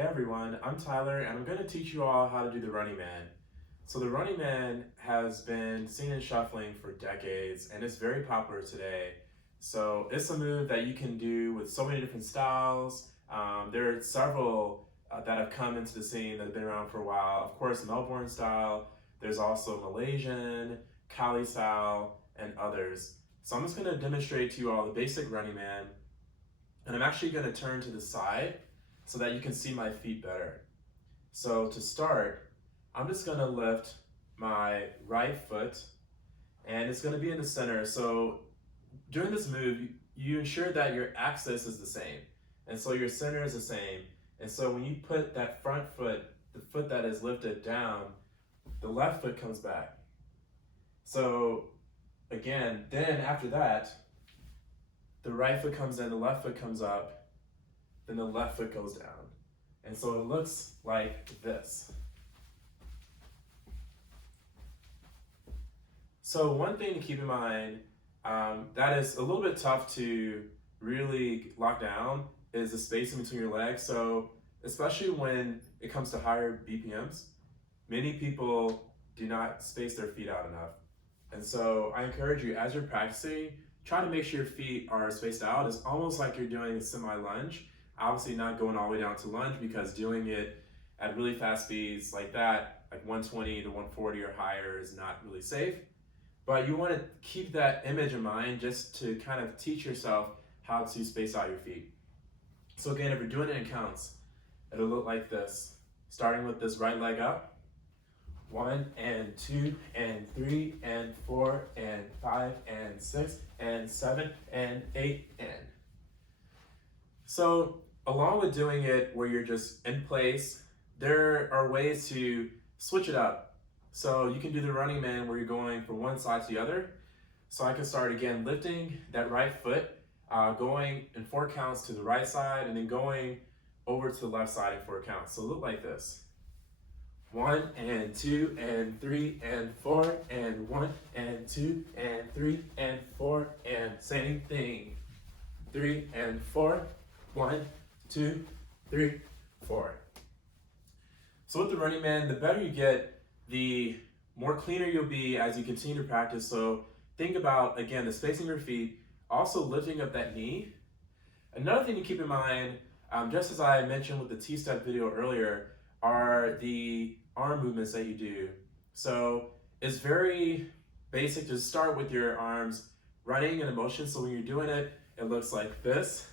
Hey everyone, I'm Tyler and I'm going to teach you all how to do the running man. So the running man has been seen in shuffling for decades and it's very popular today. So it's a move that you can do with so many different styles. There are several that have come into the scene that have been around for a while. Of course, Melbourne style, there's also Malaysian, Cali style, and others. So I'm just going to demonstrate to you all the basic running man, and I'm actually going to turn to the side so that you can see my feet better. So to start, I'm just gonna lift my right foot and it's gonna be in the center. So during this move, you ensure that your axis is the same. And so your center is the same. And so when you put that front foot, the foot that is lifted down, the left foot comes back. So again, then after that, the right foot comes in, the left foot comes up, then the left foot goes down. And so it looks like this. So one thing to keep in mind that is a little bit tough to really lock down is the spacing between your legs. So especially when it comes to higher BPMs, many people do not space their feet out enough. And so I encourage you, as you're practicing, try to make sure your feet are spaced out. It's almost like you're doing a semi-lunge. Obviously not going all the way down to lunge, because doing it at really fast speeds like that, like 120 to 140 or higher, is not really safe. But you want to keep that image in mind just to kind of teach yourself how to space out your feet. So again, if you're doing it in counts, it'll look like this. Starting with this right leg up. 1 and 2 and 3 and 4 and 5 and 6 and 7 and 8 and. So along with doing it where you're just in place, there are ways to switch it up. So you can do the running man where you're going from one side to the other. So I can start again lifting that right foot, going in 4 counts to the right side, and then going over to the left side in 4 counts. So look like this. 1 and 2 and 3 and 4 and 1 and 2 and 3 and 4 and same thing. 3 and 4, 1, 2, 3, 4. So with the running man, the better you get, the more cleaner you'll be as you continue to practice. So think about, again, the spacing of your feet, also lifting up that knee. Another thing to keep in mind, just as I mentioned with the T-step video earlier, are the arm movements that you do. So it's very basic to start with your arms running in motion. So when you're doing it, it looks like this.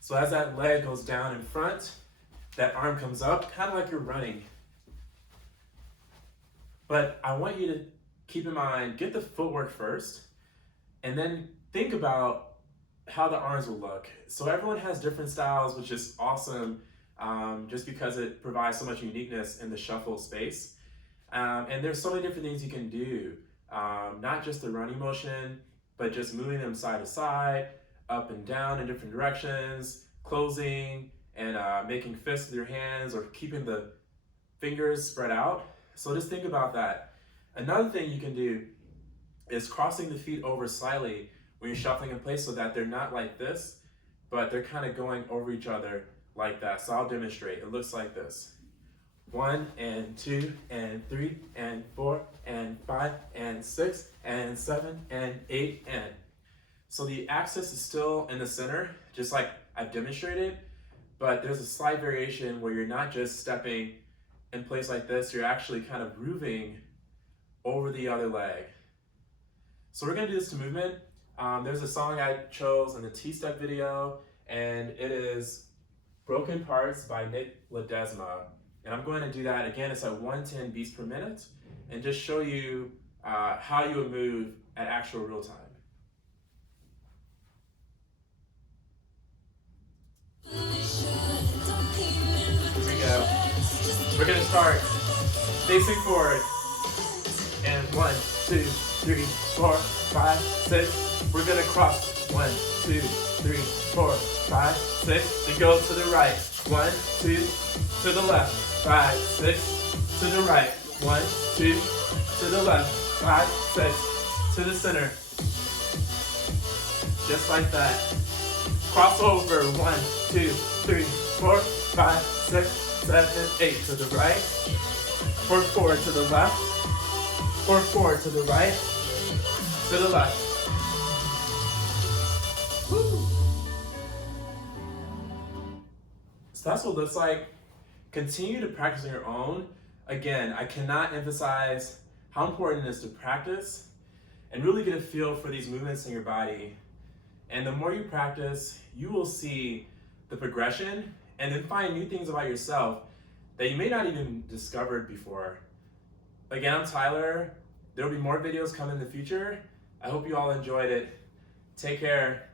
So as that leg goes down in front, that arm comes up, kind of like you're running. But I want you to keep in mind, get the footwork first, and then think about how the arms will look. So everyone has different styles, which is awesome, just because it provides so much uniqueness in the shuffle space. And there's so many different things you can do, not just the running motion, but just moving them side to side, up and down in different directions, closing and making fists with your hands, or keeping the fingers spread out. So just think about that. Another thing you can do is crossing the feet over slightly when you're shuffling in place, so that they're not like this, but they're kind of going over each other like that. So I'll demonstrate. It looks like this. 1 and 2 and 3 and 4 and 5 and 6 and 7 and 8 and. So the axis is still in the center, just like I've demonstrated, but there's a slight variation where you're not just stepping in place like this, you're actually kind of grooving over the other leg. So we're gonna do this to movement. There's a song I chose in the T-step video, and it is Broken Parts by Nick Ledesma. And I'm going to do that, again, it's at 110 beats per minute, and just show you how you would move at actual real time. Here we go. We're gonna start facing forward. And 1, 2, 3, 4, 5, 6. We're gonna cross. 1, 2, 3, 4, 5, 6. Then go to the right. 1, 2, to the left. 5, 6, to the right. 1, 2, to the left. 5, 6, to the center. Just like that. Cross over. 1, 2, 3, 4, 5, 6, 7, 8 to the right, or 4 to the left, or 4 to the right, to the left. Woo. So that's what it looks like. Continue to practice on your own. Again, I cannot emphasize how important it is to practice and really get a feel for these movements in your body. And the more you practice, you will see the progression and then find new things about yourself that you may not even discovered before. Again, I'm Tyler. There will be more videos coming in the future. I hope you all enjoyed it. Take care.